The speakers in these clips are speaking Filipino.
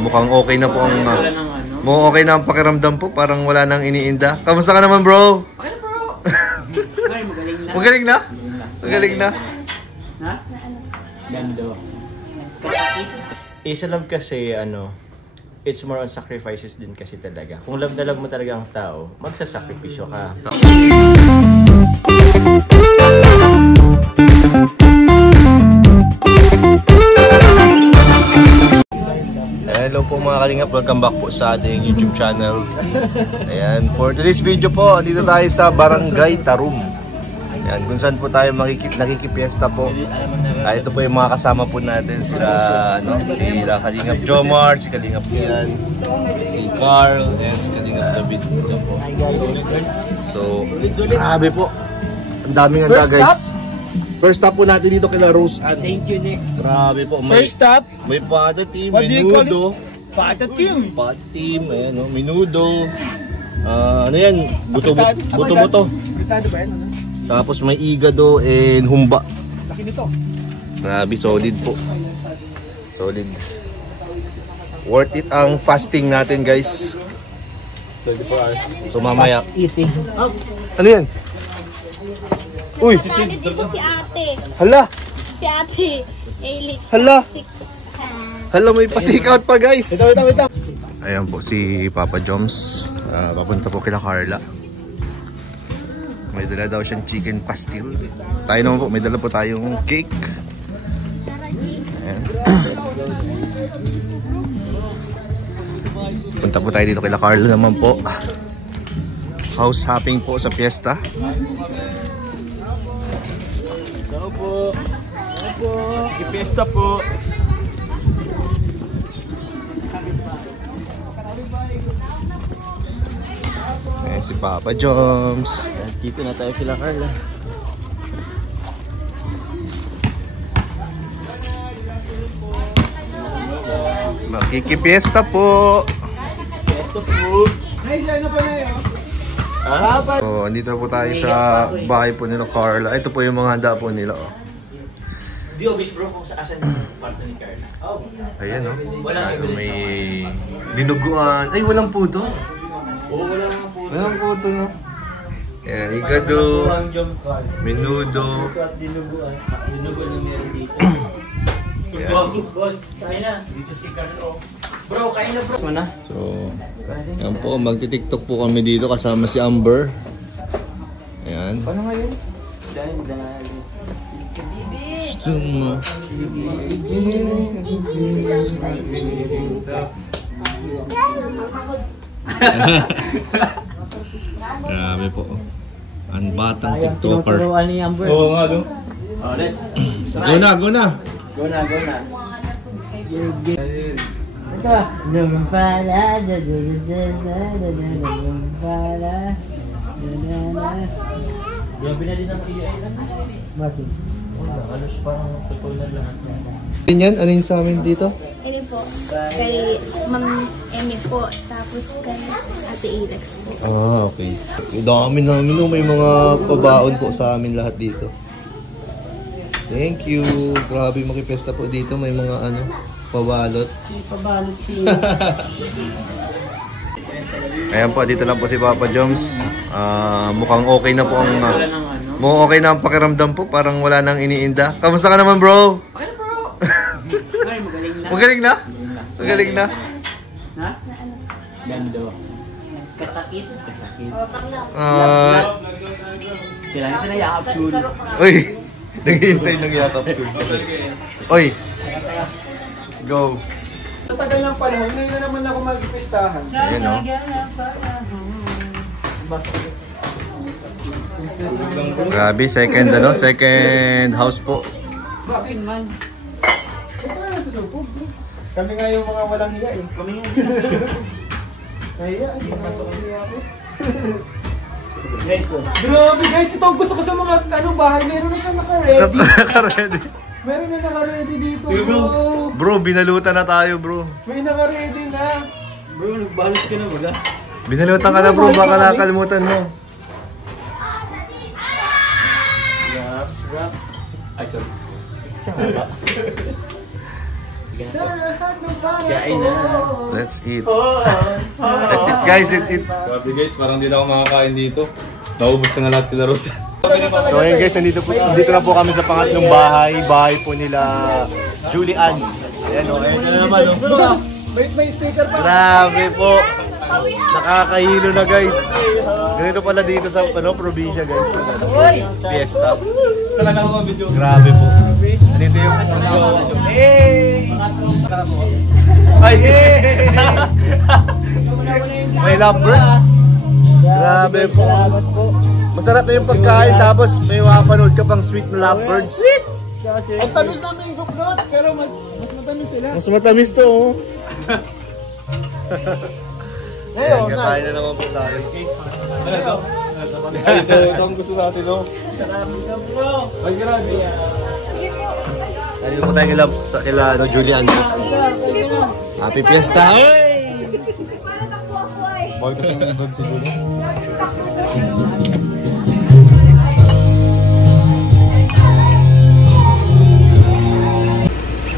Mukhang okay na po ang mukhang okay na ang pakiramdam po, parang wala nang iniinda. Kamusta ka naman, bro? Okay na, bro. Ay, magaling na. Magaling na? Magaling na? Ha? Gando. Isa love kasi it's more on sacrifices din kasi talaga. Kung love na love mo talaga ang tao, magsasakripisyo ka. Hello po mga kalingap, welcome back po sa ating YouTube channel. Ayan, for today's video po, dito tayo sa Barangay Tarum. Ayan, kung saan po tayo nakikipiesta po. Ito po yung mga kasama po natin, sila Kalingap Jomar, si Kalingap Kian, si Carl, and si Kalingap David. So, grabe po. Ang daming handa guys. First stop po natin dito kila Rose Ann. Thank you, next. Grabe po. First stop. May pata team, What do you call menudo. this? Pata team. Pata team, ayan o, menudo. Ano yan? Buto-buto. Britado ba yan? Tapos may igado and humba. Laki nito. Grabe, solid po. Solid. Worth it ang fasting natin guys. 24 hours. So mamaya. Eating. Ano yan? Uy! Kasali dito si ate. Hala! Si ate. Eileen. Hala! Hala, may pa-take out pa guys! Wait. Ayan po si Papa Joms. Papunta po kila Carla. May dala daw siyang chicken pastil. Tayo naman po, may dala po tayong cake. Ayan. Punta po tayo dito kila Carla naman po. House hopping po sa fiesta. Ipiesta po. Ayan si Papa Joms. Dito na tayo kila Carla. Makikipiesta po. Ipiesta po. So, andito po tayo sa bahay po nila Carla. Ito po yung mga handa po nila. Oh. Di obvious bro kung saan yung parto ni Carla. Ayan o. Walang May dinuguan. Ay, walang puto. Oo, wala mga po. Walang puto no. Ayan, igado. Menudo. Dinuguan na meron dito. Ayan. Boss, kaya na. Dito si Carlo. Bro, kaya na bro. Mana? So, yan po. Magti-tiktok po kami dito kasama si Amber. Ayan. Paano ngayon? Dahil. Grabe po. Ang batang TikToker. Oo nga do. Oh, let's try. Go na. Go na. Grabe na din ang AI lang. Bakit? Wala, halos parang totoo na lahat. Yan, ano yung sa amin dito? Ini po. Kay Ma'am Emmy po. Tapos kay Ate Alex po. Okay. Dami namin no. May mga pabaon po sa amin lahat dito. Thank you. Grabe makipesta po dito. May mga pabalot. Pabalot si. Ayan po, dito lang po si Papa Joms. Mukhang okay na po ang mukhang okay na ang pakiramdam po, parang wala nang iniinda. Kamusta ka naman, bro? Okay na, bro. Ay, magaling na. Magaling na? Magaling na? Ha? Gando. Kasakit. Kailangan siya na yakap soon. Uy, naghihintay ng yakap soon. Uy, let's go. Tagal ng panahon, ngayon na naman ako magpistahan. Ayan o. Grabe, second house po. Bakit man? Ito nga nasusupog. Kami nga yung mga walang hiya eh. Kami nga din nasa Nahiya, hindi pasok ang hiya ako. Guys, Grabe guys, ito ang gusto ko sa mga bahay. Meron na siyang naka-ready. Naka-ready. Meron na naka-ready dito Bro. bro. Bro, binalutan na tayo bro. May naka-ready na. bro, nagbalot ka na baga? Binalutan ka na bro, baka nakakalimutan mo. Rap. Ay, sorry. Siya nga ba? Kain na. Let's eat. That's it guys, that's it. Grabe guys, parang di na ako makakain dito. Naubos ka na lahat kila Rosa. So ayun guys, nandito na po kami sa pangatlong bahay po nila Julian. Ayan o, ayan na naman o. May sticker pa. Grabe po. Nakakahilo na guys. Ganito pala dito sa probinsya guys. Fiesta. Saan na ako video? Grabe po. Nandito yung jowa. Hey! Ay! May lovebirds. Grabe po. Masarap na yung pagkain tapos may mapanood ka pang sweet na lovebirds. Ang tamis lang ng igoplot, pero mas matamis sila. Mas matamis to oh. Ayan, kakain na naman po tayo. Ano ito? Ay, ito ang gusto natin, no? Ay, grabe. Ayun po tayo kila Julian. Happy Fiesta! Boy, kasi ang good si Julian.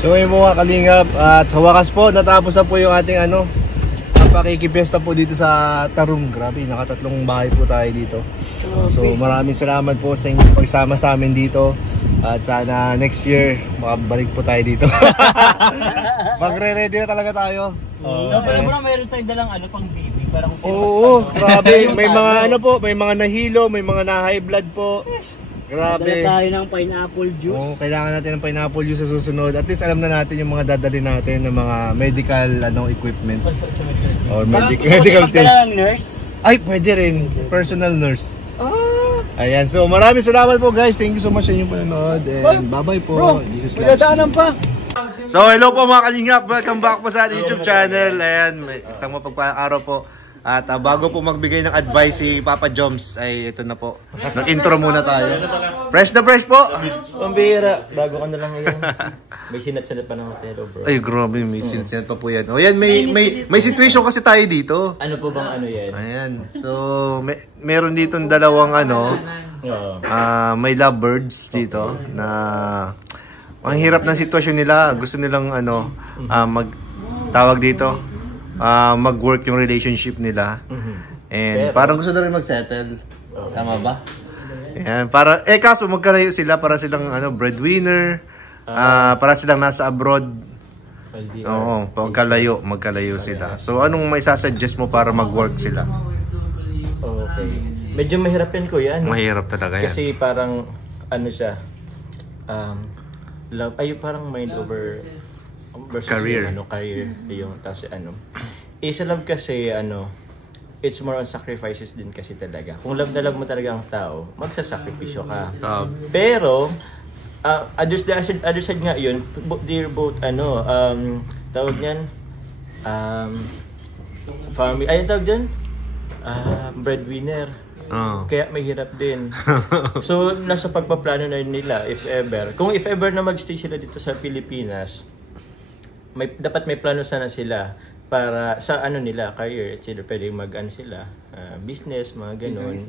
So yung mga kalingap, at sa wakas po natapos na po yung ating pakikipiesta po dito sa Tarum. Grabe, nakatatlong bahay po tayo dito. So maraming salamat po sa inyong pagsama sa amin dito. At sana next year makabalik po tayo dito. Magre-ready na talaga tayo. Pero mayroon tayong dalang pang baby. Parang Oo, grabe. May mga may mga nahilo, may mga na-high blood po. Grabe. tayo ng pineapple juice. Oo, kailangan natin ng pineapple juice sa susunod. At least alam na natin yung mga dadali natin ng mga medical equipments. Or medical things. Nurse? Ay, pwede rin. Personal nurse. Ayan, so maraming salamat po guys. Thank you so much sa inyong panonood. And bye-bye po. Jesus loves you. pa. So hello po mga kalingap. Welcome back po sa YouTube channel. Ayan, may isang mapagpalang araw po. At bago po magbigay ng advice si Papa Joms ay ito na po. Nag-intro muna tayo. Fresh na fresh po. Pambihira, bago ka na lang ngayon. May sinat-sinat pa ng hotel, bro. Ay grabe, may sinat pa po yan. O yan, may situation kasi tayo dito. Ano po bang yan? Ayan. So, meron dito dalawang may lovebirds dito na ang hirap ng sitwasyon nila. Gusto nilang tawag dito. Mag-work yung relationship nila. And parang gusto na rin mag-settle. Tama ba? Ayan, kaso magkalayo sila para silang breadwinner. Para silang nasa abroad. Oo, magkalayo sila. So anong may sasuggest mo para mag-work sila? Okay. Medyo mahirap yan, kuya. Mahirap talaga yan. Kasi parang siya parang mind over versus career. Career yung isa love kasi it's more on sacrifices din kasi talaga. Kung love na love mo talaga ang tao, magsasakripisyo ka. Pero other side nga yun, they're both tawag niyan family, tawag diyan breadwinner. Kaya may hirap din. So nasa pagpaplano na nila if ever na magstay sila dito sa Pilipinas, dapat may plano sana sila para sa nila, career, etc. Pwede sila, business, mga ganun.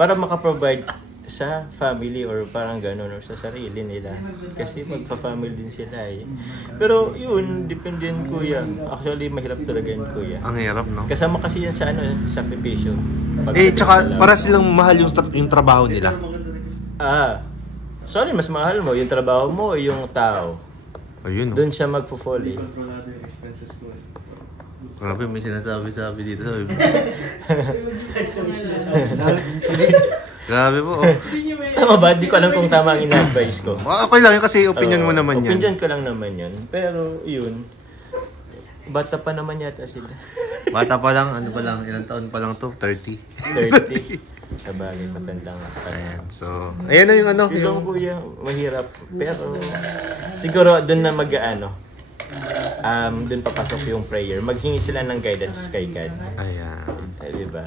Para makaprovide sa family or parang ganun or sa sarili nila. Kasi magpa-family din sila eh. Pero yun, depende yun, kuya. Actually, mahirap talaga yun, kuya. Ang hirap, no? Kasama kasi yan sa sakripisyo. Tsaka para silang mahal yung trabaho nila. Sorry, mas mahal mo yung trabaho mo o yung tao? Ayun, no? Doon siya magpo-fall eh. Grabe, may sinasabi dito. Grabe po. Tama ba? Di ko alam kung tama ang ina-advise ko. Okay lang yun kasi opinion mo naman yan. Opinion ko lang naman yan. Pero yun, bata pa naman yata sila. Bata pa lang, ilang taon pa lang to? 30. 30. Sabagay, matanda nga. Ayan, so, ayan na yung Siguro kuya, mahirap. Pero siguro doon na doon papasok yung prayer. Maghingi sila ng guidance kay God. Ayan. Diba?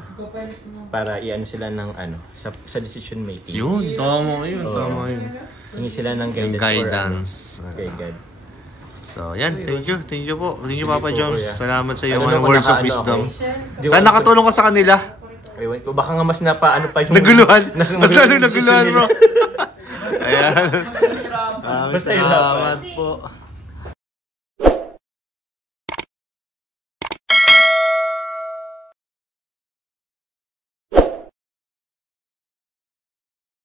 Para sila ng sa decision making. Yun, tama yun. Hingi sila ng guidance. Kay God. So, yan. Thank you po. Thank you, Papa Joms. Kuya. Salamat sa iyo. Words of wisdom. Okay. Saan nakatulong ka sa kanila? Ewan ko, baka nga mas pa yung... Naguluhan. Mas lalong naguluhan, bro. Ayan. Mas Salamat po.